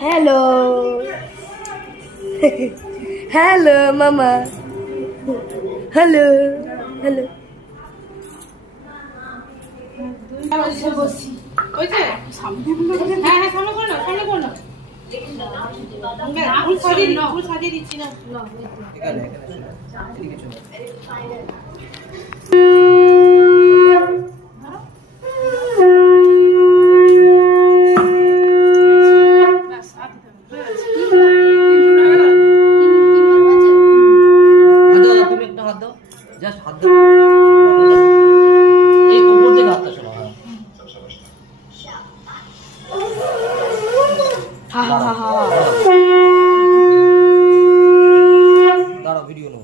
Hello hello মামা hello hello ওই যে হ্যাঁ হ্যাঁ সামনে করো না সামনে করো না ফুল সাজিয়ে দিচ্ছি ফুল সাজিয়ে দিচ্ছি না এখানে এখানে এদিকে চলো ব্যাস আর দিতে হবে হাত দাও তুমি একটা হাত দাও জাস্ট হাত এই উপর থেকে হাতটা শোনো হ্যাঁ। হা হা হা হা। দাঁড়াও ভিডিও নেব।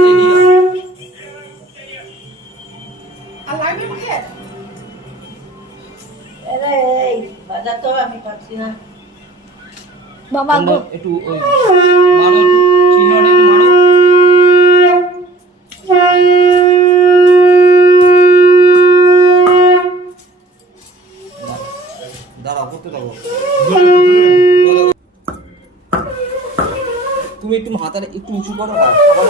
এই নিয়ে নাও। আর লাগবে মুখে বাবা একটু ওই মারো। একটু মাথাটা একটু উঁচু করো আর আবার-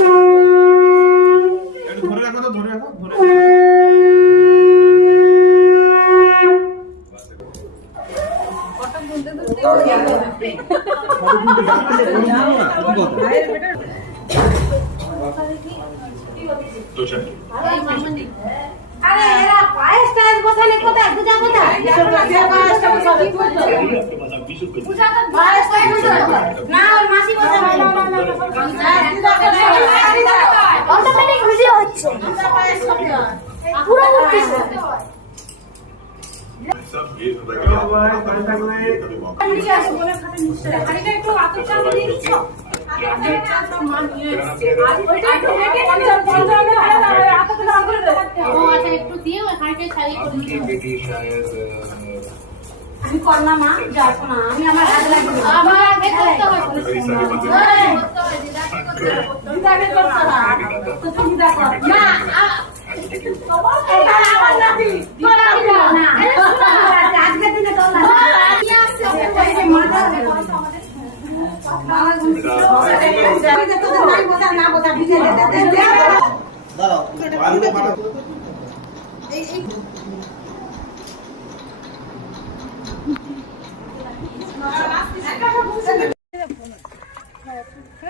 একটু ধরে রাখো তো ধরে রাখো ধরে আরে এরা পায়েস টায়েস বসালে কোথায় পূজা কোথায় পায়েস টায়েস বসালে না। ওর মাসি বসাবে অটোমেটিক ভিডিও হচ্ছে। পুরো উঠতেছে হাড়িটা একটু দিয়ে আতর চাল করে করে আমি করলাম মা যাও না আমি আমার হাত লাগিয়ে দেবো। আমার আগে করতে হয় এই, দিদাকে করতে হয় দিদাকে করতে হয়। তো তুমি দিদা না, এটা আমার নাতি। তোর দিনে তোর। কি মাথা। দাঁড়াও।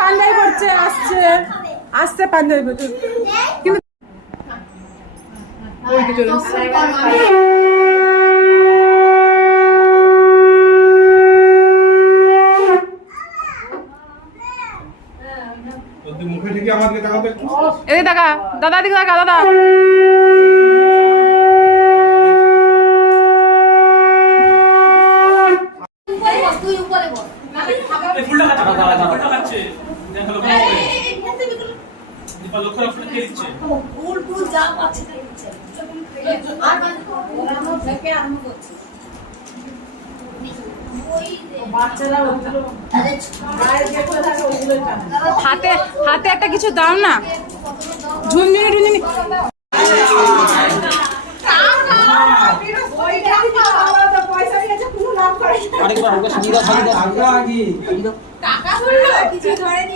পাঞ্জাবি পড়ছে আসছে। আসছে পাঞ্জাবি পড়ছে কিন্তু চলে এদিকে দেখা দাদা দিকে দেখা দাদা। ফুল ফুল যা পাচ্ছে তাই দিচ্ছে। আর হাতে হাতে একটা কিছু দাও না। ঝুনঝুনি টুনঝুনি। আরেকবার ওকে সাজিয়ে দাও সাজিয়ে দাও সাজিয়ে দাও টাকা হলো কিছু ধরেনি। এখনও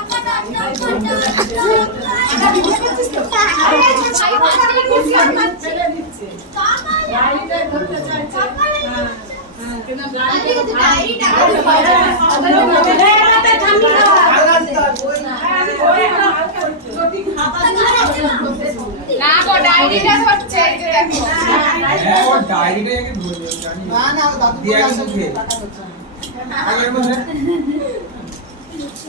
না গো ডায়েরিটা হচ্ছে হ্যাঁ ও ডায়েরিটা আগে ধরে না না দাদু দিয়ে আসছে আগের বছর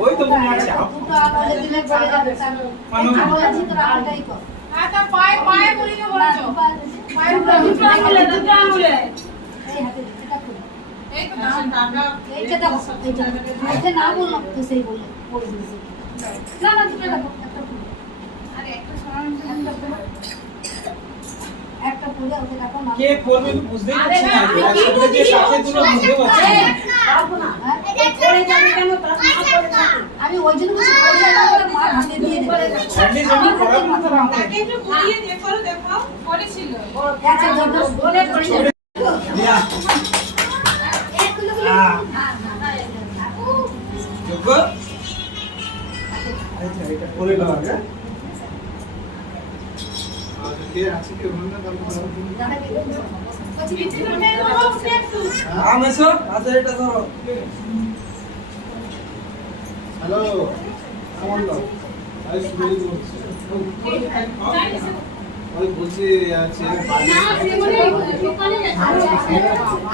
ওই তো চাপ। দুটো আঙুলে দিলে পড়ে যাবে মানুষ। তো আঙুলটাই কর আচ্ছা পায়ে পায়ে বলিকে বলছো পায়ে দুটো আঙুলে দুটো আঙুলে কে করবে আমি বুঝতেই পারছি না, যে বুঝতে পারছি না। ওই জন্য মা হাতে দিয়ে দেবে। মতো একটু ঘুরিয়ে দেখো আচ্ছা বলে পড়ে আচ্ছা, এটা ধরো। হ্যালো কেমন দাও আই সুবলি বলছি ওই বলছি আছে।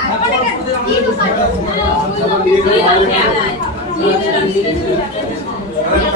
এত না হয় না টেবিলে দিতে না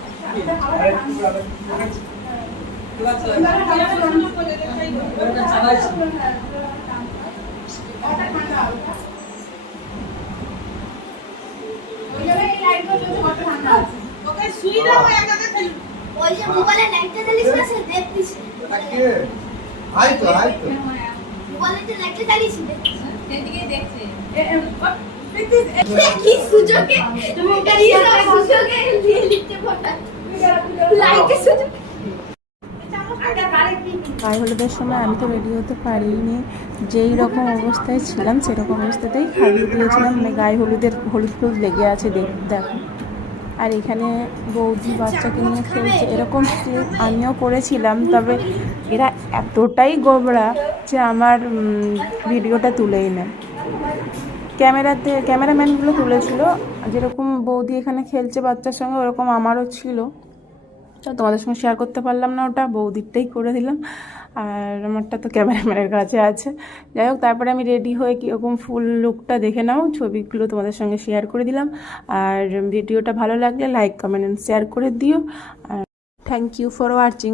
আচ্ছা আইতো আইতো মোবাইলে যে লাইটটা জ্বালিস সেদিকে দেখছে কি সুযোগে তুমি এটা সুযোগে নিয়ে লিখতে সুযোগে গায়ে হলুদের সময়, আমি তো রেডি হতে পারিনি। যেই রকম অবস্থায় ছিলাম, সেরকম অবস্থাতেই খাইয়ে দিয়েছিলাম। মানে গায়ে হলুদের, হলুদ হলুদ লেগে আছে দেখ। আর এখানে বৌদি বাচ্চাকে নিয়ে খেলছে। এরকম আমিও করেছিলাম, তবে এরা এতটাই গোবরা যে আমার ভিডিওটা তুলেই নেয়। ক্যামেরাতে, ক্যামেরাম্যানগুলো তুলেছিল। যেরকম বৌদি এখানে খেলছে বাচ্চার সঙ্গে, ওরকম আমারও ছিল। তোমাদের সঙ্গে শেয়ার করতে পারলাম না ওটা বৌদিরটাই করে দিলাম। আর আমারটা তো ক্যামেরাম্যানের কাছে আছে। যাই হোক, তারপরে আমি রেডি হয়ে কীরকম ফুল লুকটা দেখে নাও, ছবিগুলো তোমাদের সঙ্গে শেয়ার করে দিলাম। আর ভিডিওটা ভালো লাগলে লাইক কমেন্ট শেয়ার করে দিও। আর থ্যাংক ইউ ফর ওয়াচিং